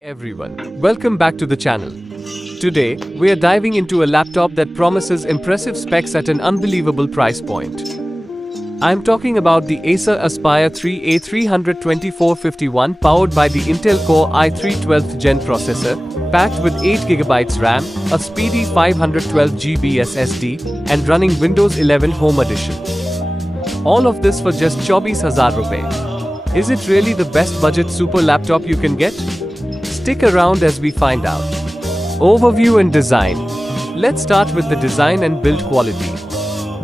Everyone, welcome back to the channel. Today, we are diving into a laptop that promises impressive specs at an unbelievable price point. I'm talking about the Acer Aspire 3A 32451 powered by the Intel Core i3 12th Gen processor, packed with 8GB RAM, a speedy 512GB SSD, and running Windows 11 Home Edition. All of this for just 24,000 rupees. Is it really the best budget super laptop you can get? Stick around as we find out. Overview and design. Let's start with the design and build quality.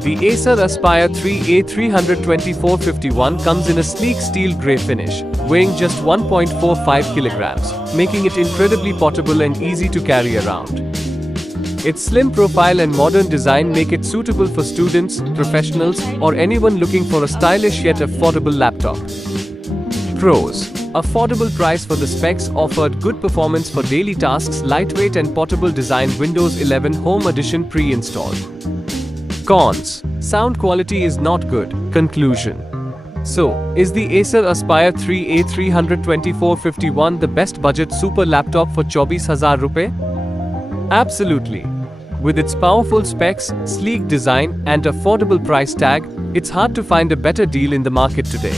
The Acer Aspire 3A 32451 comes in a sleek steel grey finish, weighing just 1.45 kilograms, making it incredibly portable and easy to carry around. Its slim profile and modern design make it suitable for students, professionals, or anyone looking for a stylish yet affordable laptop. Pros. Affordable price for the specs, offered good performance for daily tasks, lightweight and portable design, Windows 11 Home Edition pre-installed. Cons. Sound quality is not good. Conclusion. So, is the Acer Aspire 3A 32451 the best budget super laptop for 24,000 rupees? Absolutely. With its powerful specs, sleek design, and affordable price tag, it's hard to find a better deal in the market today.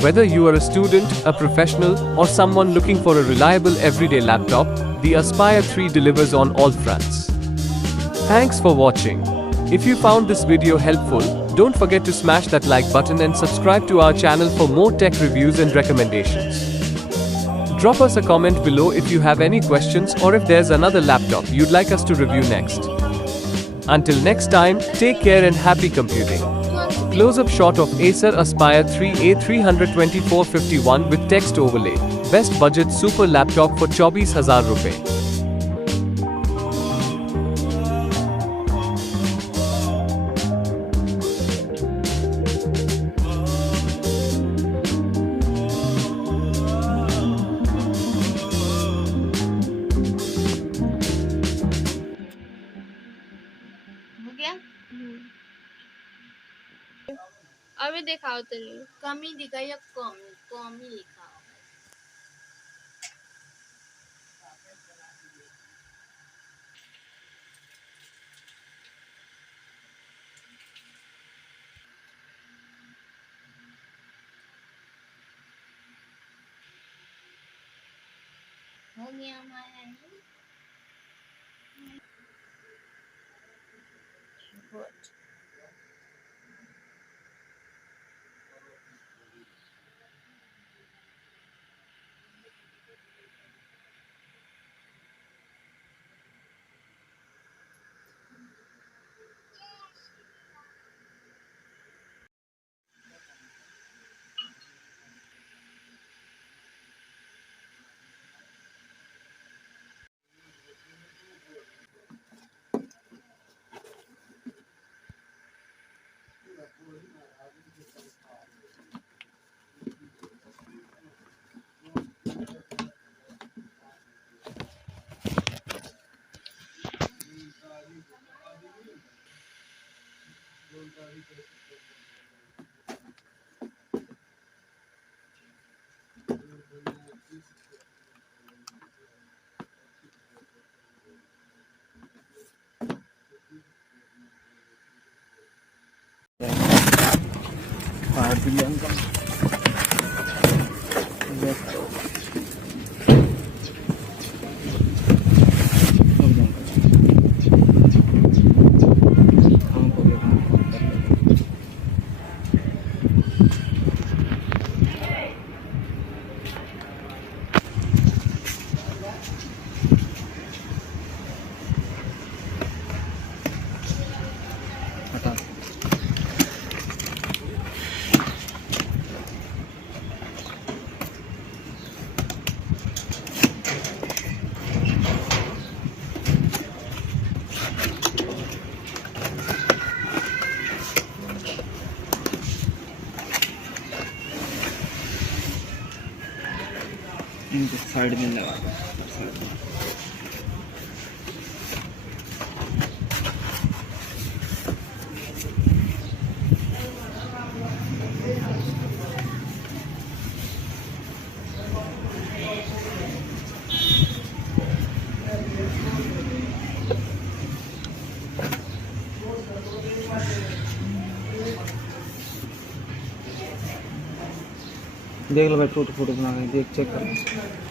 Whether you are a student, a professional, or someone looking for a reliable everyday laptop, the Aspire 3 delivers on all fronts. Thanks for watching. If you found this video helpful, don't forget to smash that like button and subscribe to our channel for more tech reviews and recommendations. Drop us a comment below if you have any questions or if there's another laptop you'd like us to review next. Until next time, take care and happy computing. Close-up shot of Acer Aspire 3A 32451 with text overlay. Best budget super laptop for 24,000 rupees. हो गया। अभी दिखाओ तो नहीं। कम ही दिखा या कम ही लिखा हो। हो गया हमारा गुड। इनको साइड में लगा दो साइड में। देख लो भाई, फोटो फोटो बना के देख, चेक कर।